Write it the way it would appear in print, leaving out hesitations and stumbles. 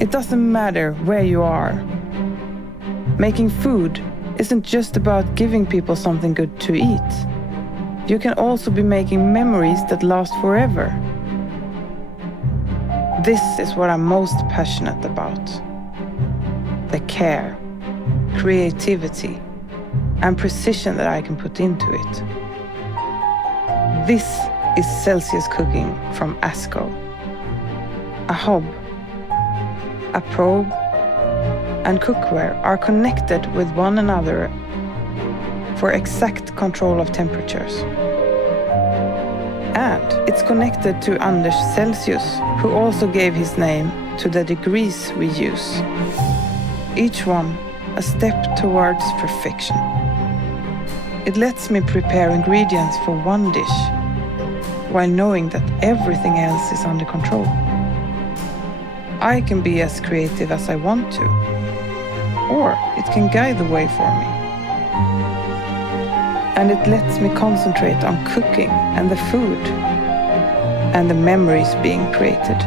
It doesn't matter where you are. Making food isn't just about giving people something good to eat. You can also be making memories that last forever. This is what I'm most passionate about. The care, creativity, and precision that I can put into it. This is Celsius Cooking from ASKO. A hob, a probe, and cookware are connected with one another for exact control of temperatures. And it's connected to Anders Celsius, who also gave his name to the degrees we use. Each one a step towards perfection. It lets me prepare ingredients for one dish, while knowing that everything else is under control. I can be as creative as I want to, or it can guide the way for me. And it lets me concentrate on cooking and the food, and the memories being created.